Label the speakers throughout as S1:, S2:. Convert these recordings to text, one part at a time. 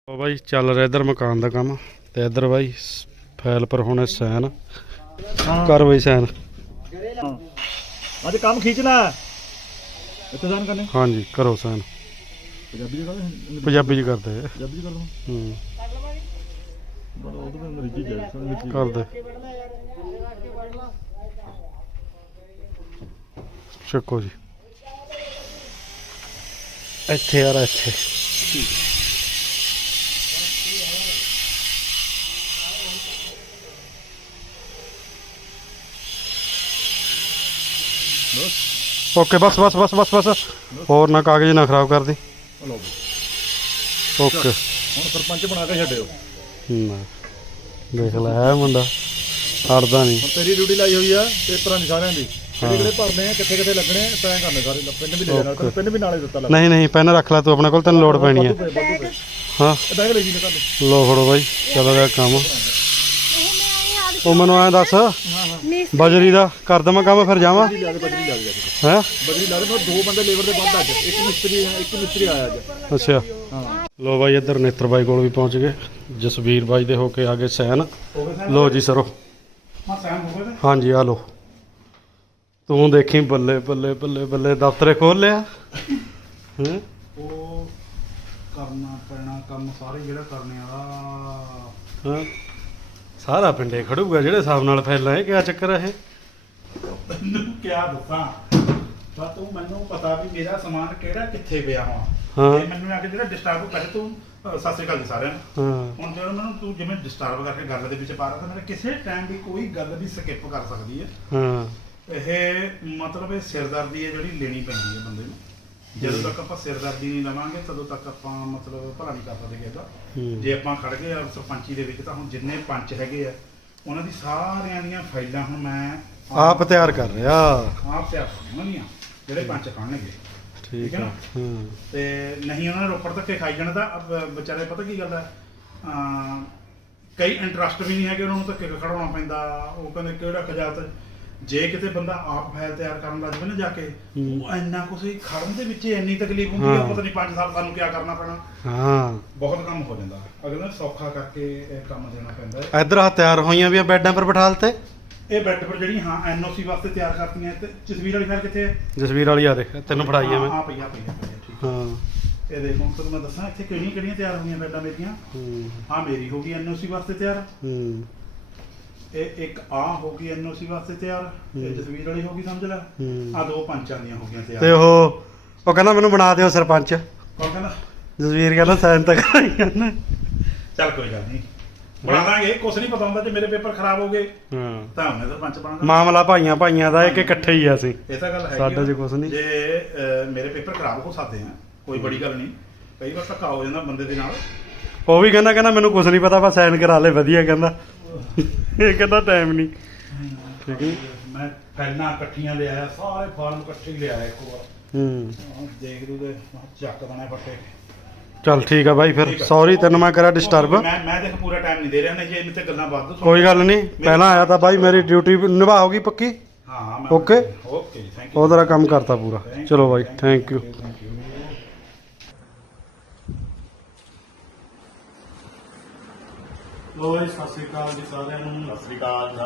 S1: ਉਹ ਬਾਈ ਚੱਲ ਰਿਹਾ ਇੱਧਰ ਮਕਾਨ ਦਾ ਕੰਮ ਤੇ ਇੱਧਰ ਬਾਈ ਫਾਈਲ ਪਰ ਹੋਣੇ ਸਾਈਨ ਕਰ ਬਈ ਸਾਈਨ
S2: ਅੱਜ ਕੰਮ ਖਿੱਚਣਾ ਇੱਥੇ ਸਾਈਨ ਕਰਨੇ
S1: ਹਾਂਜੀ ਕਰੋ ਸਾਈਨ ਪੰਜਾਬੀ ਚ ਕਰਦੇ
S2: ਪੰਜਾਬੀ ਚ ਕਰ ਲਵਾਂ ਬੜਾ ਉਹਦੇ ਨਾਲ ਰਿੱਜੀ ਜਾ
S1: ਕਰਦੇ ਚੱਕੋ ਜੀ ਇੱਥੇ ਯਾਰ ਇੱਥੇ ਓਕੇ ਬਸ ਬਸ ਬਸ ਬਸ ਬਸ ਹੋਰ ਨਾ ਕਾਗਜ਼ ਨਾ ਖਰਾਬ ਕਰਦੀ ਓਕੇ
S2: ਹੁਣ ਸਰਪੰਚ ਬਣਾ ਕੇ ਛੱਡਿਓ
S1: ਦੇਖ ਲੈ ਹੈ ਮੁੰਡਾ ਹਟਦਾ ਨਹੀਂ
S2: ਹੁਣ ਤੇਰੀ ਡਿਊਟੀ ਲਾਈ ਹੋਈ ਆ ਪੇਪਰਾਂ ਦੀ ਸਾਰਿਆਂ ਦੀ ਕਿਹੜੇ ਕਿਹੜੇ ਭਰਨੇ ਆ ਕਿੱਥੇ ਕਿੱਥੇ ਲੱਗਣੇ ਤੈਂ ਕਰਨੇ ਸਾਰੇ ਪਿੰਡ ਵੀ ਲੈ ਜਾਣਾ ਤੈਨੂੰ ਪਿੰਡ ਵੀ ਨਾਲੇ ਦਿੱਤਾ ਲੱਗ
S1: ਨਹੀਂ ਨਹੀਂ ਪੈਨ ਰੱਖ ਲੈ ਤੂੰ ਆਪਣੇ ਕੋਲ ਤੈਨੂੰ ਲੋੜ ਪੈਣੀ ਹੈ ਹਾਂ
S2: ਬੈਗ ਲੈ ਜੀ ਨਿਕਾਲ
S1: ਲੋ ਫੜੋ ਬਾਈ ਚਲੋ ਰਿਹਾ ਕੰਮ ਉਹ ਮੈਨੂੰ ਐਂ ਦੱਸ ਬਜਰੀ ਦਾ ਕਰ ਦੇਵਾਂ ਕੰਮ ਫਿਰ ਜਾਵਾਂ
S2: ਬਜਰੀ ਲਾ ਦੇ
S1: ਹੈ
S2: ਬਜਰੀ ਲਾ ਦੇ ਦੋ ਬੰਦੇ ਲੇਬਰ ਦੇ ਵੱਧ ਅੱਜ ਇੱਕ ਮਿਸਤਰੀ ਆਇਆ ਅੱਜ
S1: ਅੱਛਾ
S2: ਹਾਂ
S1: ਲੋ ਬਾਈ ਇੱਧਰ ਨੇਤਰ ਬਾਈ ਕੋਲ ਵੀ ਪਹੁੰਚ ਗਏ ਜਸਵੀਰ ਬਾਈ ਦੇ ਹੋ ਕੇ ਆ ਗਏ ਸੈਨ ਲੋ ਜੀ ਸਰੋ ਹਾਂਜੀ ਆ ਲੋ ਤੂੰ ਦੇਖੀ ਬੱਲੇ ਬੱਲੇ ਬੱਲੇ ਬੱਲੇ ਦਫ਼ਤਰੇ ਖੋਲ ਲਿਆ ਹੈਂ
S2: ਉਹ ਕਰਨਾ ਪੈਣਾ ਕੰਮ ਸਾਰੇ ਜਿਹੜਾ ਕਰਨੇ ਵਾਲਾ
S1: ਹਾਂ ਸਾਰਾ ਪਿੰਡੇ ਖੜੂਗਾ ਜਿਹੜੇ ਹਿਸਾਬ ਨਾਲ ਫੈਲਾਂ ਇਹ ਕਿਆ ਚੱਕਰ ਹੈ
S2: ਤੈਨੂੰ ਕਿਆ ਦੱਸਾਂ ਤਾਂ ਤੂੰ ਮੈਨੂੰ ਪਤਾ ਵੀ ਮੇਰਾ ਸਮਾਨ ਕਿਹੜਾ ਕਿੱਥੇ ਪਿਆ
S1: ਹਾਂ।
S2: ਹੋਣਾ ਤੇ ਮੈਨੂੰ ਆ ਕੇ ਜਿਹੜਾ ਡਿਸਟਰਬ ਕਰੇ ਤੂੰ ਸਤਿ ਸ਼੍ਰੀ ਅਕਾਲ ਜੀ ਸਾਰਿਆਂ ਨੂੰ
S1: ਹਾਂ
S2: ਹੁਣ ਜਦੋਂ ਮੈਨੂੰ ਤੂੰ ਜਿਵੇਂ ਡਿਸਟਰਬ ਕਰਕੇ ਗੱਲ ਦੇ ਵਿੱਚ ਪਾ ਰਿਹਾ ਤਾਂ ਮੇਰੇ ਕਿਸੇ ਟਾਈਮ ਵੀ ਕੋਈ ਗੱਲ ਵੀ ਸਕਿਪ ਕਰ ਸਕਦੀ ਹੈ
S1: ਹਾਂ
S2: ਇਹ ਮਤਲਬ ਇਹ ਸਿਰਦਰਦੀ ਹੈ ਜਿਹੜੀ ਲੈਣੀ ਪੈਂਦੀ ਹੈ ਬੰਦੇ ਨੂੰ ਜਦੋਂ ਤੱਕ ਆਪਾਂ ਸਿਰਦਰਦੀ ਨਹੀਂ ਲਵਾਂਗੇ ਤਦੋਂ ਤੱਕ ਆਪਾਂ ਮਤਲਬ ਭਲਾ ਨਹੀਂ ਕਰ ਸਕਦੇ ਕਿਸੇ ਦਾ ਜੇ ਆਪਾਂ ਖੜ ਗਏ ਆ ਸਰਪੰਚੀ ਦੇ ਵਿੱਚ ਤਾਂ ਹੁਣ ਜਿੰਨੇ ਪੰਚ ਹੈਗੇ ਆ ਉਹਨਾਂ ਦੀ ਸਾਰਿਆਂ ਦੀਆਂ ਫਾਈਲਾਂ ਹੁਣ ਮੈਂ
S1: ਆਪ ਤਿਆਰ ਕਰ ਰਿਹਾ
S2: ਆਪ ਤਿਆਰ ਕਰਨੀਆਂ ਹੁੰਦੀਆਂ ਜਿਹੜੇ ਪੰਚ ਖਾਣਗੇ
S1: ਠੀਕ ਹੈ
S2: ਨਾ?
S1: ਹਾਂ
S2: ਤੇ ਨਹੀਂ ਉਹਨਾਂ ਨੇ ਰੋਪੜ ਧੱਕੇ ਖਾਈ ਜਾਣਾ ਤਾਂ ਵਿਚਾਰੇ ਪਤਾ ਕੀ ਗੱਲ ਹੈ ਕਈ ਇੰਟਰਸਟ ਵੀ ਨਹੀਂ ਹੈਗੇ ਉਹਨਾਂ ਨੂੰ ਧੱਕੇ ਖੜਾਉਣਾ ਪੈਂਦਾ ਉਹ ਕਹਿੰਦੇ ਕਿਹੜਾ ਖਜਾਤ ਜੇ ਕਿਤੇ ਬੰਦਾ ਆਪ ਫਾਈਲ ਤਿਆਰ ਕਰਨ ਲੱਗ ਜਾਵੇ ਨਾ ਜਾ ਕੇ ਉਹ ਇੰਨਾ ਕੁਛ ਖੜਨ ਦੇ ਵਿੱਚ ਇੰਨੀ ਤਕਲੀਫ ਹੁੰਦੀ ਆ ਪਤਾ ਨਹੀਂ 5 ਸਾਲ ਸਾਨੂੰ ਕੀ ਕਰਨਾ ਪੈਣਾ
S1: ਹਾਂ
S2: ਬਹੁਤ ਕੰਮ ਹੋ ਜਾਂਦਾ ਅਗਲੇ ਨੂੰ ਸੌਖਾ ਕਰਕੇ ਇਹ ਕੰਮ ਦੇਣਾ ਪੈਂਦਾ
S1: ਇੱਧਰ ਆ ਤਿਆਰ ਹੋਈਆਂ ਵੀ ਬੈੱਡਾਂ ਪਰ ਬਿਠਾਲ ਤੇ
S2: ਇਹ ਬੈੱਡ ਪਰ ਜਿਹੜੀ ਹਾਂ ਐਨਓਸੀ ਵਾਸਤੇ ਤਿਆਰ ਕਰਤੀਆਂ ਤੇ ਜਸਵੀਰ ਵਾਲੀ ਫਾਈਲ ਕਿੱਥੇ ਹੈ
S1: ਜਸਵੀਰ ਵਾਲੀ ਆ ਦੇਖ ਤੈਨੂੰ ਫੜਾਈ ਆ ਮੈਂ
S2: ਆ ਪਈਆ ਠੀਕ
S1: ਹਾਂ
S2: ਇਹ ਦੇਖੋ ਤੁਹਾਨੂੰ ਮੈਂ ਦੱਸਾਂ ਇੱਥੇ ਕਿਹੜੀਆਂ ਕਿਹੜੀਆਂ ਤਿਆਰ ਹੋਈਆਂ ਬੈੱਡਾਂ ਮੇਰੀਆਂ ਹਾਂ ਮੇਰੀ ਹੋ ਗਈ ਐਨਓਸੀ ਵਾਸਤੇ ਤਿਆਰ ਇਹ ਇੱਕ ਆ ਹੋ ਗਈ ਐਨਓਸੀ ਵਾਸਤੇ ਤਿਆਰ ਇਹ ਜਸਵੀਰ ਵਾਲੀ ਹੋ ਗਈ ਸਮਝ ਲੈ ਆ ਦੋ ਪੰਚਾਂ ਦੀਆਂ ਹੋ ਗਈਆਂ ਤਿਆਰ
S1: ਤੇ ਉਹ ਕਹਿੰਦਾ ਮੈਨੂੰ ਬਣਾ ਦਿਓ ਸਰਪੰਚ
S2: ਕੌਣ ਕਹਿੰਦਾ
S1: ਜਸਵੀਰ ਕਹਿੰਦਾ ਸਾਈਨ ਤਾਂ ਕਰਾਈ ਜਾਂਦਾ
S2: ਚੱਲ ਕੋਈ ਗੱਲ ਨਹੀਂ ਬਣਾ ਦਾਂਗੇ ਕੁਛ ਨਹੀਂ ਪਤਾ ਹੁੰਦਾ ਜੇ ਮੇਰੇ ਪੇਪਰ ਖਰਾਬ ਹੋ ਗਏ
S1: ਹਾਂ
S2: ਤਾਂ ਉਹਨੇ ਸਰਪੰਚ ਬਣਾਉਣਾ
S1: ਮਾਮਲਾ ਭਾਈਆਂ ਭਾਈਆਂ ਦਾ ਇੱਕ ਇਕੱਠੇ ਹੀ ਆ ਅਸੀਂ
S2: ਇਹ ਤਾਂ ਗੱਲ ਹੈ
S1: ਸਾਡੇ 'ਚ ਕੁਛ ਨਹੀਂ
S2: ਜੇ ਮੇਰੇ ਪੇਪਰ ਖਰਾਬ ਹੋ ਸਕਦੇ ਆ ਕੋਈ ਬੜੀ ਗੱਲ ਨਹੀਂ ਕਈ ਵਾਰ ਧੱਕਾ ਹੋ ਜਾਂਦਾ ਬੰਦੇ ਦੇ ਨਾਲ
S1: ਉਹ ਵੀ ਕਹਿੰਦਾ ਮੈਨੂੰ ਕੁਛ ਨਹੀਂ ਪਤਾ ਬਸ ਸਾਈਨ ਕਰਾ ਲੈ ਵਧੀਆ ਕਹਿੰਦਾ ਇਹ ਕਹਿੰਦਾ ਟਾਈਮ ਨਹੀਂ ਠੀਕ ਹੈ
S2: ਮੈਂ ਫਾਈਲਾਂ ਇਕੱਠੀਆਂ ਲਿਆਇਆ ਸਾਰੇ ਫਾਰਮ ਇਕੱਠੇ ਲਿਆਇਆ ਇੱਕ ਵਾਰ ਦੇਖ ਦੂ ਤੇ ਚੱਕ ਦੇਣਾ ਫੱਟੇ
S1: ਚੱਲ ਠੀਕ ਆ ਬਾਈ ਫਿਰ ਸੌਰੀ ਤੈਨੂੰ ਮੈਂ ਕਰਾਂ ਡਿਸਟਰਬ
S2: ਮੈਂ ਦੇਖ ਪੂਰਾ ਟਾਈਮ ਨਹੀਂ ਦੇ ਰਿਹਾ ਨਹੀਂ ਜੇ ਇਹਨੂੰ ਤੇ ਗੱਲਾਂ ਬਾਤ
S1: ਕੋਈ ਗੱਲ ਨਹੀਂ ਪਹਿਲਾਂ ਆਇਆ ਤਾਂ ਬਾਈ ਮੇਰੀ ਡਿਊਟੀ ਨਿਭਾਓਗੀ ਪੱਕੀ
S2: ਹਾਂ
S1: ਓਕੇ
S2: ਓਕੇ ਥੈਂਕ ਯੂ
S1: ਉਹ ਤੇਰਾ ਕੰਮ ਕਰਤਾ ਪੂਰਾ ਚਲੋ ਬਾਈ ਥੈਂਕ ਯੂ ਲੋ ਜੀ ਸਤਿ ਸ਼੍ਰੀ ਅਕਾਲ ਜੀ ਸਾਰਿਆਂ ਨੂੰ
S2: ਸਤਿ ਸ੍ਰੀ ਅਕਾਲ
S1: ਜੀ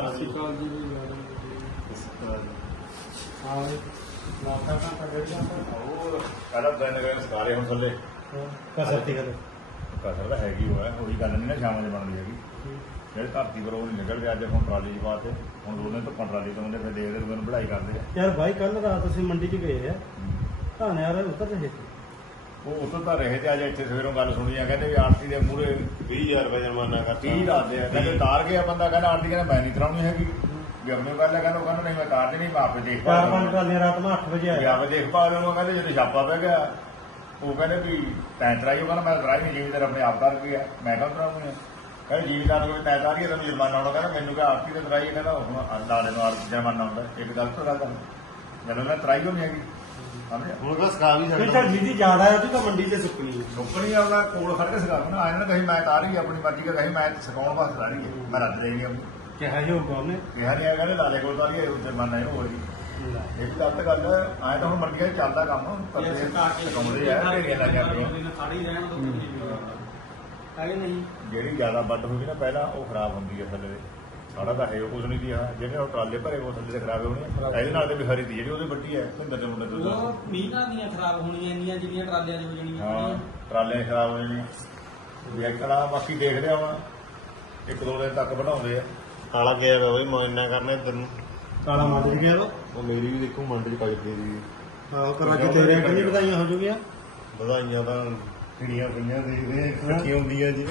S1: ਹਾਂ ਲਾਤਾ ਤਾਂ ਕੱਢ ਜਾਂਦਾ
S2: ਪਹਿਲਾਂ ਦਿਨ ਗਏ ਸਾਰੇ ਹੁਣ ਥੱਲੇ
S1: ਕਸਰ ਤੇ ਕਰ
S2: ਕਸਰ ਤਾਂ ਹੈਗੀ ਹੋਇਆ ਉਹੀ ਗੱਲ ਨਹੀਂ ਨਾ ਸ਼ਾਮਾਂ ਦੇ ਬਣਦੀ ਹੈਗੀ ਜਿਹੜੇ ਧਰਤੀ ਪਰ ਉਹ ਨਹੀਂ ਨਿਕਲਦੇ ਅੱਜ ਹੁਣ ਟਰਾਲੀ ਦੀ ਬਾਤ ਹੁਣ ਦੋਨੇ ਧੁੱਪਾਂ ਟਰਾਲੀ ਤੋਂ ਉਹਨੇ ਫਿਰ ਦੇਖਦੇ ਲੋਕਾਂ ਨੂੰ ਬੜਾਈ ਕਰਦੇ ਆ
S1: ਯਾਰ ਬਾਈ ਕੱਲ ਰਾਤ ਅਸੀਂ ਮੰਡੀ 'ਚ ਗਏ ਆ ਧਾਨੇ ਵਾਲੇ ਉਤਰ ਰਹੇ
S2: ਉਹ ਉੱਤਰ ਤਾਂ ਰਹੇ ਤੇ ਅੱਜ ਇੱਥੇ ਸਵੇਰੋਂ ਗੱਲ ਸੁਣੀ ਆ ਕਹਿੰਦੇ ਵੀ ਆਰਤੀ ਦੇ ਮੂਹਰੇ 20000 ਰੁਪਏ ਜੁਰਮਾਨਾ ਕਰ 30 ਦੱਸਦੇ ਆ ਕਹਿੰਦੇ ਤਾਰ ਗਿਆ ਬੰਦਾ ਕਹਿੰਦਾ ਆਰਤੀ ਕਹਿੰਦਾ ਮੈਂ ਨਹੀਂ ਕਰਾਉਣੀ ਹੈਗੀ ਵੀ ਆਪਣੇ ਗੱਲ ਕਹਿੰਦਾ ਉਹ ਕਹਿੰਦਾ ਨਹੀਂ ਮੈਂ ਤਾਰ ਨਹੀਂ ਮੈਂ ਆਪੇ ਦੇਖ ਪਾ
S1: 4-5 ਟਰਾਲੀਆਂ ਰਾਤ ਨੂੰ 8 ਵਜੇ ਆਇਆ
S2: ਆਪੇ ਦੇਖ ਪਾ ਲਵਾਂਗਾ ਕਹਿੰਦੇ ਜਦੋਂ ਛਾਪਾ ਪੈ ਗਿਆ ਉਹ ਕਹਿੰਦੇ ਵੀ ਤੈਂ ਤਰਾਈ ਉਹ ਕਹਿੰਦਾ ਮੈਂ ਤਰਾਈ ਨਹੀਂ ਜਿਮੀਦਾਰ ਆਪਣੇ ਆਪ ਕਰ ਗਿਆ ਮੈਂ ਕਿਉਂ ਕਰਾਉਂਗਾ ਕਹਿੰਦੇ ਜਿਮੀਦਾਰ ਨੂੰ ਤੈਂ ਤਾਰੀ ਤਾਂ ਜੁਰਮਾਨਾ ਆਉਣਾ ਕਹਿੰਦਾ ਮੈਨੂੰ ਕਿਹਾ ਆਰਤੀ ਤੇ ਤਰਾਈ ਕਹਿੰਦਾ ਹੁਣ ਲਾੜੇ ਨੂੰ ਆਰਤੀ ਜੁਰਮਾਨਾ ਆਉਂਦਾ ਇੱਕ ਗਲਤ ਗੱਲ ਹੈ ਜਦੋਂ ਮੈਂ ਤਰਾਈ ਹੋਣੀ ਹੈਗੀ ਹੁਣ ਤਾਂ ਸਕਾ ਵੀ
S1: ਸਕਦਾ ਜਿਹਦੀ ਜ਼ਿਆਦਾ ਹੈ ਉਹਦੀ ਤਾਂ ਮੰਡੀ ਤੇ
S2: ਸੁੱਕਣੀ ਆਪਣਾ ਕੋਲ ਖੜ ਕੇ ਸਕਾ ਨਾ ਆਇਆ ਨਾ ਕਹੀ ਮੈਂ ਤਾਰੀ ਆਪਣੀ ਮਰਜ਼ੀ ਕਰ ਕਹੀ ਮੈਂ ਸਕਾਉਣ ਵਾਸਤੇ ਤਾਰੀ ਮੈਂ ਰੱਦ ਦੇਣੀ ਆਪਣੀ
S1: ਕਿਹਾ ਹੀ ਹੋਊਗਾ ਉਹਨੇ
S2: ਕਿਹਾ ਨਹੀਂ ਆ ਕਹਿੰਦੇ ਲਾਲੇ ਕੋਲ ਤਾਰੀ ਜੁਰਮਾਨਾ ਇਹਨੂੰ ਹੋਰ ਇਹ ਵੀ ਗਲਤ ਗੱਲ ਹੈ ਆਏ ਤਾਂ ਹੁਣ ਮੰਡੀਆਂ 'ਚ ਚੱਲਦਾ ਕੰਮ ਕਰਦੇ ਸਕਾਉਂਦੇ ਆ ਢੇਰੀਆਂ ਲੱਗੀਆਂ ਪਈਆਂ
S3: ਹੈ ਨਹੀਂ
S2: ਜਿਹੜੀ ਜ਼ਿਆਦਾ ਵੱਡ ਹੋਈ ਨਾ ਪਹਿਲਾਂ ਉਹ ਖਰਾਬ ਹੁੰਦੀ ਹੈ ਥੱਲੇ ਦੇ ਸਾਡਾ ਤਾਂ ਹੈ ਉਹ ਕੁਝ ਨਹੀਂ ਦੀ ਆ ਜਿਹੜੇ ਉਹ ਟਰਾਲੇ ਭਰੇ ਉਹ ਥੱਲੇ ਦੇ ਖਰਾਬ ਹੋਣੀ ਆ। ਇਹਦੇ ਨਾਲ ਤੇ ਵੀ ਹਰੀ ਦੀ ਜਿਹੜੀ ਉਹਦੇ ਵੱਡੀ ਹੈ ਭਿੰਦਰ ਦੇ ਮੁੰਡੇ ਤੋਂ
S3: ਉਹ ਮੀਂਹਾਂ ਦੀਆਂ ਖਰਾਬ ਹੋਣੀਆਂ ਇੰਨੀਆਂ ਜਿਹੜੀਆਂ ਟਰਾਲਿਆਂ 'ਚ ਹੋ ਜਾਣੀਆਂ
S2: ਹਾਂ ਟਰਾਲੇ ਖਰਾਬ ਹੋ ਜਾਣੇ ਵੀ ਅਕੜਾ ਬਾਕੀ ਦੇਖਦੇ ਆ ਹੁਣ ਇੱਕ ਦੋ ਦਿਨ ਤੱਕ ਬਣਾਉਂਦੇ ਆ
S4: ਕਾਲਾ ਗਿਆ ਵਾ ਬਈ ਮੋਇਨਾ ਕਰਨਾ ਇੱਧਰ ਨੂੰ
S1: ਕਾਲਾ ਮੰਡ ਗਿਆ ਵਾ
S4: ਉਹ ਮੇਰੀ ਵੀ ਦੇਖੋ ਮੰਡ ਚ ਪਾਈ ਦੀ
S1: ਆਹ ਪਰ ਅੱਜ ਤੇਰੇ ਕਿੰਨੀ ਵਧਾਈਆਂ ਹੋ ਜੂਗੀਆਂ
S4: ਵਧਾਈਆਂ ਤਾਂ ਕਿਹੜੀਆਂ ਪਈਆਂ ਦੇਖਦੇ ਇਕੱਠੀਆਂ ਹੁੰਦੀਆਂ ਜੀ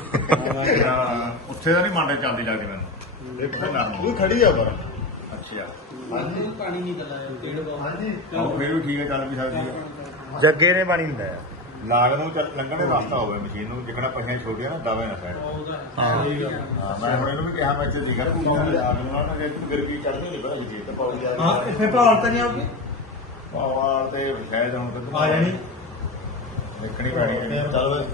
S2: ਉੱਥੇ ਤਾਂ ਨਹੀਂ ਮੰਡੇ ਚੱਲਦੀ ਲੱਗਦੀ ਮੈਨੂੰ
S4: ਦੇਖੋ ਉਹ ਖੜੀ ਆ ਪਰ
S2: ਅੱਛਾ
S3: ਹਾਂਜੀ ਪਾਣੀ ਨਹੀਂ ਚੱਲਦਾ ਡੇਢ ਬਹੁਤ
S4: ਹਾਂਜੀ
S2: ਉਹ ਫਿਰ ਵੀ ਠੀਕ ਹੈ ਚੱਲ ਵੀ ਸਕਦੀ ਹੈ
S4: ਜੱਗੇ ਨੇ ਪਾਣੀ ਹੁੰਦਾ ਹੈ
S2: ਲਾਗ ਨੂੰ ਲੰਘਣ ਦਾ ਰਸਤਾ ਹੋਵੇ ਮਸ਼ੀਨ ਨੂੰ ਜਿਕਣਾ ਪਹੀਆਂ ਛੋਟੀਆਂ ਨਾ ਦਵੇ ਨਾ ਸਾਈਡ
S3: ਉਹਦਾ
S2: ਹਾਂ ਮੈਂ ਹੁਣ ਇਹਨੂੰ ਵੀ ਕਿਹਾ ਮੈਂ ਇੱਥੇ ਦਿਖਾ ਤੂੰ ਆਗ ਨੂੰ ਨਾ ਜੇ ਤੂੰ ਗਿਰ ਗਈ ਚੜ੍ਹਦੀ ਨਹੀਂ ਪਤਾ ਜੀ ਤੇ ਪੌੜੀ ਆ
S1: ਹਾਂ ਇੱਥੇ ਭਾਲ ਤਾਂ ਨਹੀਂ ਆਉਗੀ
S2: ਪਾਵਾਲ ਤੇ ਸ਼ਾਇਦ ਹੁਣ ਤੱਕ
S1: ਆ ਜਾਣੀ
S2: ਦੇਖਣੀ ਪੈਣੀ ਹੈ
S4: ਚੱਲ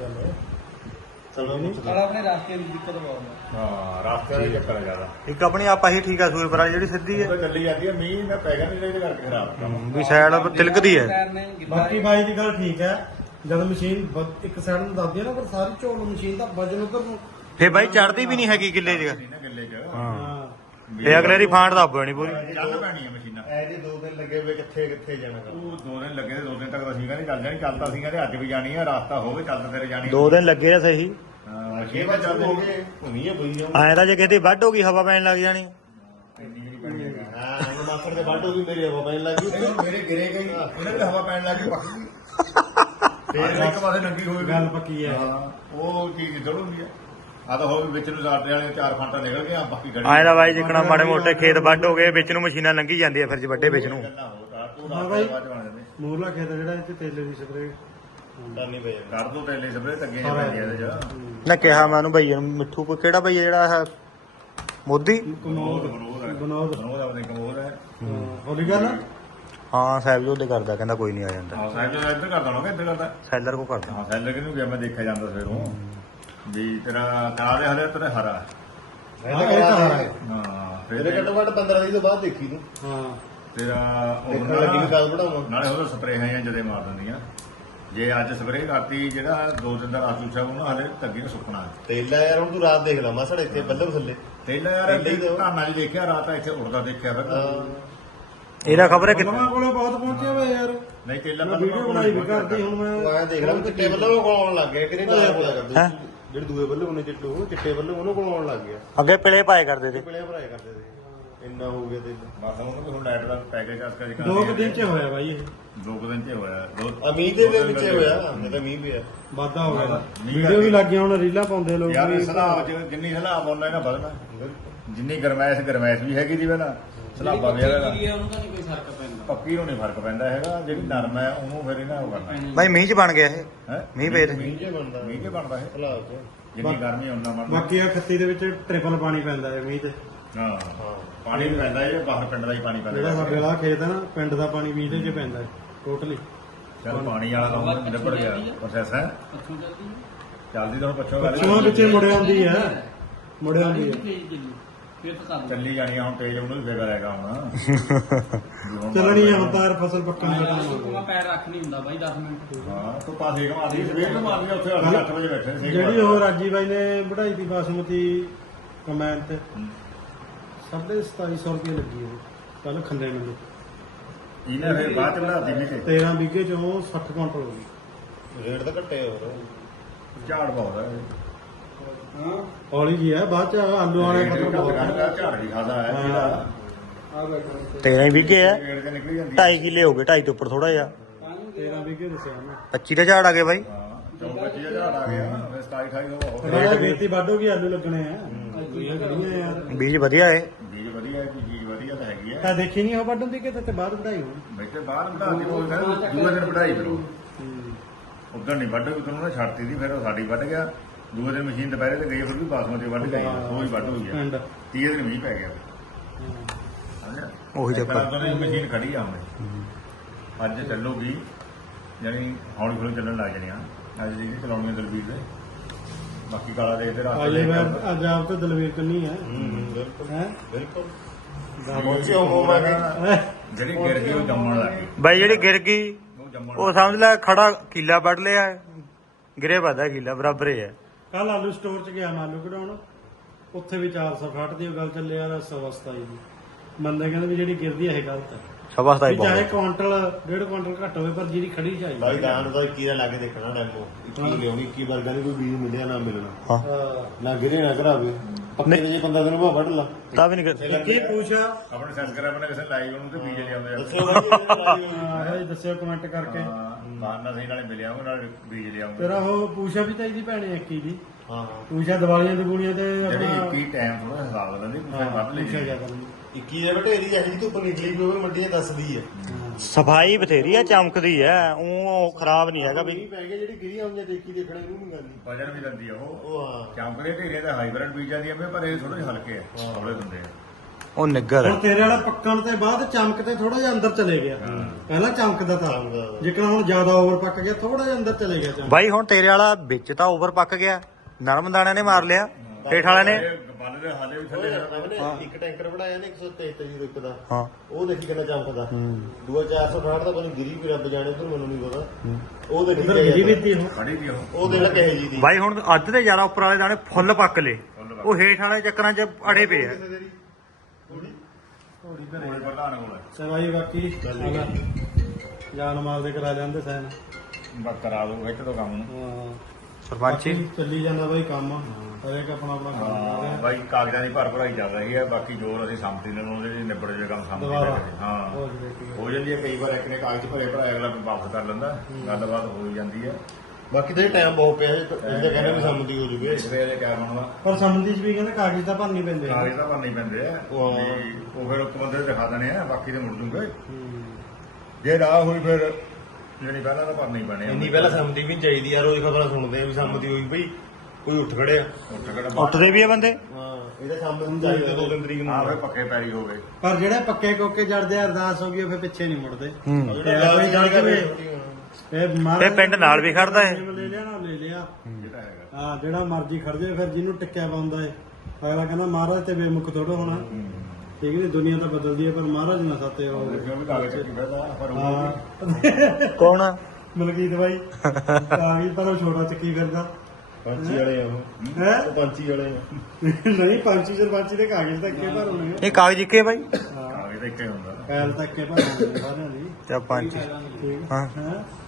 S4: ਚਲੋ
S3: ਪਰ ਆਪਣੇ ਰਸਤੇ ਦੀ ਦਿੱਕਤ ਬਹੁਤ ਹੈ
S2: ਹਾਂ ਰਸਤੇ ਦਾ ਹੀ ਚੱਕਰ ਹੈ ਜ਼ਿਆਦਾ
S4: ਇੱਕ ਆਪਣੀ ਆਪਾਂ ਹੀ ਠੀਕ ਆ ਸੂਰਪੁਰ ਵਾਲੀ ਜਿਹੜੀ ਸਿੱਧੀ
S2: ਉਹ ਤਾਂ ਚੱਲੀ ਜਾਂਦੀ ਹੈ ਮੀਂਹ ਨਾ ਪੈ ਗਿਆ ਨਹੀਂ ਇਹਦੇ ਕਰਕੇ ਖਰਾਬ ਕੰਮ
S4: ਵੀ ਸਾਈਡ ਤਿਲਕਦੀ ਹੈ
S3: ਟਾਇਰ ਨਹੀਂ ਗਿੱਲਾ
S1: ਬਾਕੀ ਬਾਈ ਦੀ ਗੱਲ ਠੀਕ ਹੈ ਜਦ ਮਸ਼ੀਨ ਇੱਕ ਸਾਈਡ ਨੂੰ ਦੱਸਦੀ ਹੈ ਨਾ ਪਰ ਸਾਰੀ ਝੋਲ ਮਸ਼ੀਨ ਦਾ ਵਜਨ ਉਧਰ ਨੂੰ
S4: ਫੇ ਬਾਈ ਚੜਦੀ ਵੀ ਨਹੀਂ ਹੈਗੀ ਕਿੱਲੇ 'ਚ
S2: ਨਹੀਂ ਨਾ ਗਿੱਲੇ ਚ
S4: ਹਾਂ ਫੇ ਅਗਲੇ ਦੀ ਫਾਂਟ ਦੱਬ ਜਾਣੀ ਪੂਰੀ
S2: ਚੱਲ ਪੈਣੀ ਹੈ ਮਸ਼ੀਨਾਂ
S4: ਐ ਜੇ 2 ਦਿਨ ਲੱਗੇ ਵੇ ਕਿੱਥੇ ਜਾਣਾ
S2: ਉਹ 2 ਦਿਨ ਲੱਗੇ ਤੇ 2 ਦਿਨ ਤੱਕ ਤਾਂ ਅਸੀਂ ਕਹਿੰਦੇ ਚੱਲ ਜਾਣੀ ਚੱਲਦਾ ਸੀਗਾ ਤੇ ਅੱਜ ਵੀ ਜਾਣੀ ਹੈ ਰਸਤਾ ਹੋਵੇ ਚੱਲ ਤੇਰੇ ਜਾਣੀ
S4: 2 ਦਿਨ ਲੱਗੇ ਆ ਸਹੀ
S2: ਮਸ਼ੀਨ ਤਾਂ ਚੱਲਦੀ
S4: ਹੋ
S2: ਨਹੀਂ
S4: ਗਏ ਘੁੰਮੀ ਆ ਬਈ ਐ ਤਾਂ ਜੇ ਕਿਸੇ ਦੀ ਵੱਢ ਹੋ ਗਈ ਹਵਾ ਪੈਣ ਲੱਗ ਜਾਣੀ
S2: ਇੰਨੀ ਵੀ ਨਹੀਂ ਪੈਣੀ ਹੈਗਾ
S4: ਹਾਂ ਉਹ ਮਾਸੜ ਦੇ ਵੱਢ ਹੋ ਗਈ ਮੇਰੀ ਹਵਾ ਪੈਣ ਲੱਗ ਗਈ
S2: ਮੇਰੇ ਗਿਰੇ ਗਈ ਇਹਨਾਂ ਵੀ ਹਵਾ ਪੈਣ ਲੱਗ ਗਈ ਪੱਕੀ ਫੇਰ ਇੱਕ ਪਾਸੇ ਨੰਗੀ ਹੋਈ
S1: ਗੱਲ ਪੱਕੀ ਹੈ
S2: ਹਾਂ ਉਹ ਚੀਜ਼ ਜੜ ਹੁੰਦੀ ਆ ਆ ਤਾਂ ਹੋ ਵੀ ਵਿੱਚ ਨੂੰ ਸਾਡੇ ਵਾਲੇ 4 ਫਾਂਟਾ ਨਿਕਲ ਗਏ ਆ ਬਾਕੀ ਗੜੀ
S4: ਐ ਤਾਂ ਬਾਈ ਜਿੱਕਣਾ ਮਾੜੇ ਮੋਟੇ ਖੇਤ ਵੱਢ ਹੋ ਗਏ ਵਿੱਚ ਨੂੰ ਮਸ਼ੀਨਾਂ ਲੰਘੀ ਜਾਂਦੀਆਂ ਫਿਰ ਜੇ ਵੱਡੇ ਵਿੱਚ ਨੂੰ
S1: ਹਾਂ ਬਾਈ। ਮੂਰਲਾ ਖੇਤ ਜਿਹੜਾ ਇੱਥੇ ਤੇਲੇ ਦੀ ਸਪਰੇ
S4: ਕਰਨੀ ਪਈ
S2: ਕਰ ਦੋ ਟੈਲੇ ਸਪਰੇ ਤੱਗੇ ਜਾਂਦੀ ਇਹਦੇ ਚ
S4: ਨਾ ਕਿਹਾ ਮੈਂ ਉਹਨੂੰ ਭਈਆ ਨੂੰ ਮਿੱਠੂ ਕੋ ਕਿਹੜਾ ਭਈਆ ਜਿਹੜਾ ਇਹ ਮੋਦੀ
S2: ਬਨੋਦ
S1: ਬਨੋਦ
S2: ਬਨੋਦ ਆਪਣੇ ਕਮੋਦ ਹੈ
S1: ਹੋਲੀ ਗੱਲ ਆ?
S4: ਹਾਂ ਸਾਹਿਬ ਜੋ ਦੇ ਕਰਦਾ ਕਹਿੰਦਾ ਕੋਈ ਨਹੀਂ ਆ ਜਾਂਦਾ
S2: ਹਾਂ ਸਾਹਿਬ ਜੀ ਇੱਧਰ ਕਰਦਾ ਹੋਣਾ ਕਿ ਇੱਧਰ ਕਰਦਾ
S4: ਸੈਲਰ ਕੋ ਕਰਦਾ
S2: ਹਾਂ ਸੈਲਰ ਕਿਹਨੂੰ ਗਿਆ ਮੈਂ ਦੇਖਿਆ ਜਾਂਦਾ ਸਵੇਰੋਂ ਵੀ ਤੇਰਾ ਕਰਾ ਦੇ ਹਲੇ ਤੇਰਾ ਹਰਾ
S1: ਹਾਂ, ਇਹ ਤਾਂ ਹੈ।
S2: ਹਾਂ
S4: ਮੇਰੇ
S2: ਫਿਰ
S4: ਘੱਟੋ ਘੱਟ 15 ਦਿਨ ਤੋਂ ਬਾਅਦ ਦੇਖੀ ਤੂੰ
S1: ਹਾਂ
S2: ਤੇਰਾ ਉਹ
S4: ਦੇਖਣ ਲੱਗੀ ਵੀ ਕਾਲ ਬਣਾਉਣਾ
S2: ਨਾਲੇ ਉਹਦਾ ਸਪਰੇਆਂ ਜਦੇ ਮਾਰ ਦਿੰਦੀਆਂ ਜੇ ਅੱਜ ਸਪਰੇਅ ਕਰਤੀ ਜਿਹੜਾ 2 ਦਿਨ ਦਾ ਰਾਤ ਉੱਚਾ ਉਹਨਾਂ ਹਲੇ ਤੱਗੀ ਨੂੰ ਸੁੱਕਣਾ
S4: ਤੇਲਾ ਯਾਰ ਹੁਣ ਤੂੰ ਰਾਤ ਦੇਖ ਲਾ ਮਾਸੜ ਇੱਥੇ ਬੱਲਬ ਥੱਲੇ
S2: ਤੇਲਾ ਯਾਰ
S4: ਤੇਲਾ ਹੀ ਦਿਓ।
S2: ਧਾਨਾਂ 'ਚ ਦੇਖਿਆ ਰਾਤ ਇੱਥੇ ਉੜਦਾ ਦੇਖਿਆ ਫਿਰ
S4: ਇਹਦਾ ਖਬਰ ਹੈ
S1: ਬੱਲਮਾਂ ਕੋਲੇ ਬਹੁਤ ਪਹੁੰਚਿਆ ਵਾ ਯਾਰ
S2: ਨਹੀਂ ਤੇਲਾ
S1: ਮੈਂ ਵੀਡੀਓ ਬਣਾਈ ਵੀ ਕਰਦੀ ਹੁਣ
S4: ਮੈਂ ਦੇਖ ਲਾ ਚਿੱਟੇ ਬੱਲਬ ਕੋਲ ਆਉਣ ਲੱਗ ਗਿਆ ਕਿਹਨੇ ਨਾਲ ਕੋਲ
S2: ਹੈਂ?
S4: ਕਰਦਾ ਜਿਹੜੇ ਦੂਏ ਬੱਲਬ ਉਹਨੇ ਚਿੱਟੇ ਬੱਲਬ ਉਹਨੂੰ ਕੋਲ ਆਉਣ ਲੱਗ ਗਿਆ ਅੱਗੇ ਪਿਲੇ ਪਾਏ ਕਰਦੇ ਤੇ ਪਿਲੇ ਭਰਾਏ ਕਰਦੇ ਸੀ ਇੰਨਾ ਹੋ ਗਿਆ ਤੇ
S2: ਬਸ ਉਹਨੂੰ ਵੀ ਹੁਣ ਲਾਈਟ ਦਾ ਪੈਕੇਜ ਅਸ ਕਰੀ
S1: 2 ਦਿਨ ਚ ਹੋਇਆ ਬਾਈ ਇਹ
S2: 2 ਦਿਨ 'ਚ ਹੋਇਆ
S4: ਮੀਂਹ ਦੇ ਵਿੱਚ ਹੋਇਆ ਨਹੀਂ ਤਾਂ ਮੀਂਹ ਪਿਆ
S1: ਵਾਧਾ ਹੋ ਗਿਆ
S2: ਮੀਂਹ
S1: ਵੀਡੀਓ ਵੀ ਲੱਗ ਗਈਆਂ ਹੁਣ ਰੀਲਾਂ ਪਾਉਂਦੇ ਲੋਕ
S2: ਯਾਰ
S1: ਵੀ।
S2: ਸਲਾਬ 'ਚ ਜਿੰਨੀ ਸਲਾਬ ਆਉਂਦਾ ਇਹਨਾਂ ਵਧਣਾ ਜਿੰਨੀ ਗਰਮੈਸ਼ ਵੀ ਹੈਗੀ ਦੀ ਪਹਿਲਾਂ ਸਲਾਬਾ ਵੀ ਹੈਗਾ
S3: ਜਿਹੜੀ ਉਹਨੂੰ ਤਾਂ ਨਹੀਂ ਕੋਈ ਫਰਕ ਪੈਂਦਾ
S2: ਪੱਕੀ ਨੂੰ ਨਹੀਂ ਫਰਕ ਪੈਂਦਾ ਹੈਗਾ ਜਿਹੜੀ ਨਰਮ ਹੈ ਉਹਨੂੰ ਫਿਰ ਇਹਨਾਂ ਉਹ ਕਰਨਾ
S4: ਬਾਈ ਮੀਂਹ ਚ ਬਣ ਗਿਆ ਇਹ
S2: ਹੈ
S4: ਮੀਂਹ ਪਏ ਤੇ
S2: ਮੀਂਹ 'ਚ ਬਣਦਾ ਹੈ
S4: ਸਲਾਬ ਚ
S2: ਜਿੰਨੀ ਗਰਮੀ ਉਹਨਾਂ ਬਣਦਾ
S1: ਬਾਕੀ ਆ ਖੱਤੀ ਦੇ ਵਿੱਚ ਟ੍ਰਿਪਲ ਪਾਣੀ ਪੈਂਦਾ ਹੈ ਮੀਂਹ ਤੇ
S2: ਹਾਂ ਪਾਣੀ ਵੀ ਪੈਂਦਾ ਇਹ ਬਾਹਰ ਪਿੰਡ ਦਾ ਹੀ ਪਾਣੀ ਪੈਂਦਾ
S1: ਜਿਹੜਾ ਸਾਡੇ ਵਾਲਾ ਖੇਤ ਹੈ ਨਾ ਪਿੰਡ ਦਾ ਪਾਣੀ ਮੀਂਹ ਦੇ ਚ ਪੈਂਦਾ ਹੈ ਟੋਟਲੀ
S2: ਚੱਲ ਪਾਣੀ ਵਾਲਾ ਕੰਮ ਨਿਬੜ ਗਿਆ ਪ੍ਰੋਸੈਸ ਹੈ
S3: ਪੱਛੋਂ ਚੱਲਦੀ ਹੈ
S2: ਚੱਲਦੀ ਤਾਂ ਪੱਛੋਂ ਗੱਲ
S1: ਪੱਛੂਆਂ ਪਿੱਛੇ ਮੁੜ ਆਉਂਦੀ ਹੈ ਮੁੜ ਆਉਂਦੀ ਹੈ
S3: ਫਿਰ ਤਾਂ ਕਰ
S2: ਚੱਲੀ ਜਾਣੀ ਆ ਹੁਣ ਤੇਜ ਉਹਨੂੰ ਵੀ ਫਿਕਰ ਹੈਗਾ ਹੁਣ
S1: ਚੱਲਣੀ ਹੈ ਹੁਣ ਤਾਂ ਫਸਲ ਪੱਕਣ ਦਾ ਟਾਈਮ ਹੋ
S3: ਤੂੰ
S1: ਗਿਆ
S3: ਪੈਰ ਰੱਖ ਨਹੀਂ ਹੁੰਦਾ ਬਾਈ 10 ਮਿੰਟ
S2: ਹਾਂ ਤੂੰ ਪਾਸੇ ਘਮਾਦੀ ਸਵੇਰ ਨੂੰ ਮਾਰਦੀ ਉੱਥੇ 8 ਵਜੇ ਬੈਠੇ ਸੀ
S1: ਜਿਹੜੀ ਉਹ ਰਾਜੀ ਬਾਈ ਨੇ ਵਧਾਈ ਦੀ ਬਾਸਮਤੀ ਕਮੈਨ ਤੇ 2750 ਰੁਪਏ ਲੱਗੀ ਉਹ ਕੱਲ ਖੰਡੇ ਨੂੰ
S2: ਇਹਨੇ ਫਿਰ ਬਾਅਦ ਚ ਬਣਾਤੀ ਨਹੀਂ ਕਿ
S1: 13 ਵਿਗੇ ਚੋਂ 60 ਕੁਇੰਟਲ ਹੋ ਗਈ
S4: ਰੇਟ ਤਾਂ ਘੱਟੇ ਹੋਰ
S2: ਝਾੜ ਬਹੁਤ ਹੈ
S3: ਹਾਂ
S1: ਹੌਲੀ ਜੀ ਹੈ ਬਾਅਦ ਚ ਆਲੂ ਵਾਲੇ ਖਤਮ ਹੋ ਗਏ
S2: ਝਾੜ ਵੀ ਖਾਦਾ ਹੈ ਜਿਹੜਾ
S3: ਆ ਬੈਠਾ
S4: 13 ਹੀ ਵਿਗੇ ਆ
S2: ਰੇੜ ਤੇ ਨਿਕਲ ਜਾਂਦੀ
S4: 2.5 ਕਿੱਲੇ ਹੋ ਗਏ 2.5 ਤੋਂ ਉੱਪਰ ਥੋੜਾ ਜਿਹਾ
S1: 13 ਵਿਗੇ ਦੱਸਿਆ ਮੈਂ
S4: 25 ਦਾ ਝਾੜ ਆ ਗਿਆ ਬਾਈ
S2: ਹਾਂ 24 ਝਾੜ ਆ ਗਿਆ ਫਿਰ 27 28 ਹੋ
S1: ਥੋੜਾ ਖੇਤੀ ਵੱਢ ਹੋ ਗਈ ਆਲੂ ਲੱਗਣੇ ਆ ਕੁੜੀਆਂ ਖੜੀਆਂ ਯਾਰ
S4: ਬੀਜ ਵਧੀਆ ਏ
S2: ਬੀਜ ਵਧੀਆ ਹੈ ਚੀਜ਼ ਵਧੀਆ ਤਾਂ ਹੈਗੀ ਹੈ
S1: ਤਾਂ ਦੇਖੀ ਨਹੀਂ ਉਹ ਵੱਢ ਹੁੰਦੀ ਕਿ ਤੇ ਬਾਹਰ ਵਧਾਈ ਹੋਣੀ
S2: ਬੈਠੇ ਬਾਹਰ ਵਧਾਤੀ ਉਹ ਕਹਿੰਦਾ ਦੂਏ ਦਿਨ ਵਧਾਈ ਫਿਰ ਉਧਰ ਨਹੀਂ ਵੱਢ ਕੇ ਤੁਹਾਨੂੰ ਛੱਡਤੀ ਸੀ ਫਿਰ ਉਹ ਸਾਡੀ ਵੱਢ ਗਿਆ ਦੂਏ ਦਿਨ ਮਸ਼ੀਨ ਦੁਪਹਿਰੇ ਤੇ ਗਈ ਫਿਰ ਵੀ ਬਾਸਮਤੀ ਵੱਢ ਗਈ ਉਹ ਹੀ ਵੱਢ ਹੋਈ ਆ
S1: ਪਿੰਡ
S2: 30 ਦਿਨ ਮੀਂਹ ਪੈ ਗਿਆ
S4: ਉਹੀ ਚੱਕਰ।
S2: ਮਸ਼ੀਨ ਖੜੀ ਆ ਹੁਣ ਅੱਜ ਚੱਲੂਗੀ ਯਾਨੀ ਹੌਲੀ ਹੌਲੀ ਚੱਲਣ ਲੱਗ ਜਾਣੀ ਆ ਅੱਜ ਜਿਹੜੀ ਚਲਾਉਣੀ ਦਲਵੀਰ ਦੇ ਬਾਕੀ ਕਾਲਾ ਦੇ ਤੇ ਰਾਤ
S1: ਆਲੇ ਵਾਰ ਅੱਜ ਆਪ ਤੇ ਦਲਵੀਰ ਕੰਨੀ ਹੈ
S4: ਬਿਲਕੁਲ
S1: ਹੈ
S4: ਬਿਲਕੁਲ
S2: ਪਹੁੰਚੇ ਹੋਵਾਂਗੇ ਜਿਹੜੀ ਗਿਰ ਗਈ ਉਹ ਜੰਮਣ ਲੱਗ ਗਈ
S4: ਬਾਈ ਜਿਹੜੀ ਗਿਰ ਗਈ
S2: ਉਹ ਜੰਮਣ
S4: ਉਹ ਸਮਝ ਲੈ ਖੜਾ ਕੀਲਾ ਵੱਢ ਲਿਆ ਗਿਰੇ ਵੱਧਾ ਕੀਲਾ ਬਰਾਬਰ ਹੀ ਹੈ
S1: ਕੱਲ ਆਲੂ ਸਟੋਰ 'ਚ ਗਿਆ ਮੈਂ ਆਲੂ ਕਢਾਉਣ, ਉੱਥੇ ਵੀ 460 ਦੀ ਉਹ ਗੱਲ ਚੱਲੇ ਯਾਰ 127 ਦੀ। ਬੰਦੇ ਕਹਿੰਦੇ ਵੀ ਜਿਹੜੀ ਗਿਰਦੀ ਹੈ ਇਹ ਗਲਤ ਹੈ,
S5: ਸਭਾ ਦਾ
S1: ਵੀ ਚਾਹੇ ਕੁਆਂਟਲ 1.5 ਕੁਆਂਟਲ ਘੱਟ ਹੋਵੇ ਪਰ ਜਿਹੜੀ ਖੜੀ ਚਾਹੀਦੀ।
S4: ਬਾਈ ਦਾਣ ਦਾ 21 ਦਾ ਲਾ ਕੇ ਦੇਖਣਾ ਡੈਮੋ, 21 ਲਿਆਉਣੀ, 21 ਵਰਗਾ ਨਹੀਂ ਕੋਈ ਬੀਜ ਮਿਲਿਆ ਨਾ ਮਿਲਣਾ,
S5: ਹਾਂ
S4: ਨਾ ਗਿਰੇ ਨਾ ਘਰਾਵੇ ਪੱਕੇ ਤੇ ਜੇ 15 ਦਿਨ ਬਾਅਦ ਵੱਢ ਲਾ।
S5: ਤਾਂ ਵੀ ਨਹੀਂ
S1: ਕੀ ਪੁੱਛਿਆ
S2: ਆਪਣੇ ਸਬਸਕ੍ਰਾਈਬਰ ਨੇ ਕਿਸੇ ਲਾਈਵ ਉਹਨੂੰ ਤੇ ਬੀਜ ਲਿਆਉਂਦੇ ਆ।
S4: ਦੱਸਿਓ ਬਾਈ
S1: ਭਾਈ ਦੱਸਿਓ ਕਮੈਂਟ ਕਰਕੇ।
S2: ਬਾਹਰ ਸਹੀ ਨਾਲੇ ਮਿਲਿਆ ਉਹ ਨਾਲ ਬੀਜ ਲਿਆਉਂਦੇ।
S1: ਤੇਰਾ ਉਹ ਪੂਛਾ ਵੀ ਤਾਂ ਇਹਦੀ ਭੈਣੇ 21 ਦੀ
S4: ਹਾਂ
S1: ਪੂਛਾ ਦੀਵਾਲੀਆਂ ਦਬੂਲੀਆਂ ਤੇ
S2: ਜਿਹੜੀ
S1: ਆਪਣਾ
S2: 21 ਟਾਈਮ ਥੋੜਾ ਹਿਸਾਬ ਲੈਂਦੀ ਕੁਛ ਵੱਧ ਲਈ
S1: ਪੂਛਾ ਜ਼ਿਆਦਾ
S4: 21 ਦੇ ਬਟੇਰੀ ਜਿਹੀ ਧੁੱਪ ਨਿਕਲੀ ਵੀ ਹੋਵੇ ਮੰਡੀ 'ਚ ਦੱਸਦੀ ਹੈ।
S5: ਸਫਾਈ ਬਥੇਰੀ ਆ, ਚਮਕਦੀ ਹੈ, ਉਹ ਖਰਾਬ ਨਹੀਂ ਹੈਗਾ ਵੀ।
S4: ਵੀ ਪੈ ਗਿਆ ਜਿਹੜੀ ਗਿਰੀ ਆਉਂਦੀ ਦੇਖੀ ਦੇਖਣੇ ਨੂੰ ਨਹੀਂ ਗੱਲ
S2: ਵਜਨ ਵੀ ਦਿੰਦੀ ਆ ਉਹ
S4: ਹਾਂ
S2: ਚਮਕਦੇ ਢੇਰੇ ਦਾ ਹਾਈਬ੍ਰਿਡ ਬੀਜਾਂ ਦੀ ਆ ਪਰ ਇਹ ਥੋੜੇ ਹਲਕੇ ਆ, ਥੋੜੇ ਹੁੰਦੇ ਆ।
S5: ਉਹ ਨਿੱਗਰ
S1: ਹੁਣ ਤੇਰੇ ਵਾਲਾ ਪੱਕਣ ਤੇ ਬਾਅਦ ਚਮਕ ਤੇ ਥੋੜਾ ਜਿਹਾ ਅੰਦਰ ਚਲੇ ਗਿਆ, ਪਹਿਲਾਂ ਚਮਕਦਾ ਤਾਂ
S4: ਚਮਕਦਾ।
S1: ਜਿਕਣਾ ਹੁਣ ਜ਼ਿਆਦਾ ਓਵਰ ਪੱਕ ਗਿਆ ਥੋੜਾ ਜਿਹਾ ਅੰਦਰ ਚਲੇ ਗਿਆ ਚਮਕ।
S5: ਬਾਈ ਹੁਣ ਤੇਰੇ ਵਾਲਾ ਵਿੱਚ ਤਾਂ ਓਵਰ ਪੱਕ ਗਿਆ, ਨਰਮ ਦਾਣਿਆਂ ਨੇ ਮਾਰ ਲਿਆ, ਹੇਠ ਵਾਲਿਆਂ ਨੇ।
S2: ਇਹ ਬੱਲ ਦੇ ਹਾਲੇ ਵੀ ਥੱਲੇ
S4: ਇੱਕ ਟੈਂਕਰ ਬਣਾਇਆ ਨੇ 173 ਦਾ,
S5: ਹਾਂ
S4: ਉਹ ਦੇਖੀ ਕਿੰਨਾ ਚਮਕਦਾ। ਦੂਆ 460 ਦਾ ਕੋਈ ਗਿਰੀ ਵੀ ਰੱਬ ਜਾਣੇ ਤੇ ਮੈਨੂੰ ਨਹੀਂ ਪਤਾ। ਉਹ ਦੇਖੀ
S1: ਉਧਰ ਗਿਰੀ ਵੀ ਤੀ ਉਹ
S2: ਖੜੀ ਦੀ ਉਹ
S4: ਉਹ ਦੇਖ ਲੈ ਕਹੇ ਜੀ ਦੀ
S5: ਬਾਈ ਹੁਣ ਅੱਧ ਤੇ ਜ਼ਿਆਦਾ ਉੱਪਰ ਵਾਲੇ ਦਾਣੇ ਫੁੱਲ ਪੱਕ ਲੇ, ਉਹ ਹੇਠ ਵਾਲੇ ਚੱਕਰਾਂ 'ਚ ਅੜੇ ਪਏ ਆ।
S1: ਥੋੜੀ
S2: ਕੋਲੇ ਪ੍ਰਧਾਨ ਕੋਲ
S1: ਸਵਾਈ ਬਾਕੀ ਜਾਨ ਮਾਲ ਦੇ ਕਰਾ ਜਾਂਦੇ ਸੈਨ।
S2: ਬਸ ਕਰਾ ਦੋ ਇੱਥੇ ਤੋਂ ਕੰਮ ਨੂੰ।
S1: ਹਾਂ
S5: ਸਰਪੰਚੀ
S1: ਬਾਕੀ ਚੱਲੀ ਜਾਂਦਾ ਬਾਈ ਕੰਮ, ਹਰੇਕ ਆਪਣਾ ਆਪਣਾ ਕੰਮ ਕਰ
S2: ਹਾਂ
S1: ਰਿਹਾ।
S2: ਬਾਈ ਕਾਗਜ਼ਾਂ ਦੀ ਭਰ ਭਰਾਈ ਚੱਲ ਰਹੀ ਹੈ, ਬਾਕੀ ਜੋ ਅਸੀਂ ਸੰਮਤੀ ਨਾਲ ਉਹਦੇ ਜੀ ਨਿਬੜ ਜੇ ਕੰਮ ਸੰਮਤੀ
S1: ਦੁਬਾਰਾ
S2: ਨਾਲ। ਹਾਂ
S1: ਹੋ ਜਵੇ ਕੀ
S2: ਹੋ ਜਾਂਦੀ ਹੈ ਕਈ ਵਾਰ ਇੱਕ ਨੇ ਕਾਗਜ਼ ਭਰੇ ਭਰਾਏ ਅਗਲਾ ਵਾਪਸ ਕਰ ਲੈਂਦਾ, ਗੱਲਬਾਤ ਹੋ ਹੀ ਜਾਂਦੀ ਹੈ।
S4: ਬਾਕੀ ਤੇ ਟਾਈਮ ਬਹੁਤ ਪਿਆ ਇਹ ਕਹਿੰਦੇ ਵੀ ਸੰਮਤੀ ਹੋ ਜੂਗੀ।
S2: ਇਸ ਵੇਲੇ ਕਿਆ ਬਣਦਾ
S1: ਪਰ ਸੰਬੰਧੀ ਚ ਵੀ ਕਹਿੰਦੇ ਕਾਗਜ਼ ਤਾਂ ਭਰਨੀ ਪੈਂਦੇ ਆ।
S2: ਕਾਗਜ਼ ਤਾਂ ਭਰਨੇ ਪੈਂਦੇ ਆ, ਵੀ ਉਹ ਫਿਰ ਇੱਕ ਬੰਦੇ ਨੂੰ ਦਿਖਾ ਦੇਣੇ ਆ, ਬਾਕੀ ਤੇ ਮੁੜ ਜੂਗੇ। ਜੇ ਨਾ ਹੋਈ ਫਿਰ ਜਿਹੜੀ ਪਹਿਲਾਂ ਤਾਂ ਭਰਨੀ ਪੈਣੇ ਆ।
S4: ਇੰਨੀ ਪਹਿਲਾਂ ਸੰਮਤੀ ਵੀ ਨੀ ਚਾਹੀਦੀ ਯਾਰ, ਰੋਜ਼ ਖਬਰਾਂ ਸੁਣਦੇ ਆ ਵੀ ਸੰਮਤੀ ਹੋਈ ਬਈ ਕੋਈ ਉੱਠ ਖੜਿਆ।
S2: ਉੱਠ ਕੇ
S5: ਉੱਠਦੇ ਵੀ ਆ ਬੰਦੇ।
S4: ਹਾਂ ਇਹਦਾ ਸੰਮਤੀ ਚਾਹੀਦਾ 2-3 ਤਰੀਕ ਨੂੰ।
S2: ਹਾਂ ਫਿਰ ਪੱਕੇ ਪੈਰੀ ਹੋ ਗਏ।
S1: ਪਰ ਜਿਹੜੇ ਪੱਕੇ ਕੋਕੇ ਜੜਦੇ ਆ, ਅਰਦਾਸ ਹੋ ਗਈ ਉਹ ਫਿਰ ਪਿੱਛੇ ਨਹੀਂ ਮੁੜਦੇ।
S5: ਹੂੰ
S1: ਜਿਹੜਾ ਕੋਈ ਜੜ ਜਾਵੇ
S5: ਇਹ ਪਿੰਡ ਨਾਲ ਵੀ ਖੜਦਾ ਹੈ।
S1: ਲੈ ਲਿਆ ਨਾ ਲੈ ਲਿਆ,
S2: ਇਹ ਤਾਂ ਹੈਗਾ।
S1: ਹਾਂ ਜਿਹੜਾ ਮਰਜ਼ੀ ਖੜ ਜਾਵੇ, ਫਿਰ ਜਿਹਨੂੰ ਟਿੱਕਿਆ ਪਾਉਂਦਾ ਏ ਅਗਲਾ ਕਹਿੰਦਾ ਮਹਾਰਾਜ ਤੇ ਬੇਮੁਖ ਥੋੜਾ ਹੋਣਾ। ਠੀਕ ਨਹੀਂ, ਦੁਨੀਆ ਤਾਂ ਬਦਲਦੀ ਹੈ ਪਰ ਮਹਾਰਾਜ ਨਾ ਸਾਤੇ ਉਹ।
S2: ਕਿਉਂ ਵੀ ਕਾਗਜ਼ ਚੱਕੀ ਫਿਰਦਾ ਪਰ ਉਹ
S1: ਹਾਂ
S5: ਕੌਣ ਆ?
S1: ਮਲਕੀਤ ਬਾਈ ਕਾਗਜ਼ ਪਰ ਉਹ ਛੋਟਾ ਚੱਕੀ ਫਿਰਦਾ
S4: ਪੰਛੀ ਵਾਲੇ ਆ ਉਹ।
S1: ਹੈ।
S4: ਉਹ ਪੰਛੀ ਵਾਲੇ ਆ।
S1: ਨਹੀਂ ਪੰਚੀ ਸਰਪੰਚੀ ਦੇ ਕਾਗਜ਼ ਤਾਂ ਇੱਕੇ ਭਰ ਹੋਣੇ
S5: ਇਹ ਕਾਗਜ਼ ਇੱਕੇ ਬਾਈ,
S1: ਹਾਂ
S2: ਕਾਗਜ਼ ਤਾਂ ਇੱਕ ਹੀ ਹੁੰਦਾ।
S1: ਫਾਈਲ ਤਾਂ ਇੱਕੇ ਭਰ ਹੋਣੇ ਸਾਰਿਆਂ ਦੀ।
S5: ਤੇ ਪੰਜ
S1: ਠੀਕ
S5: ਹਾਂ
S1: ਹੈ।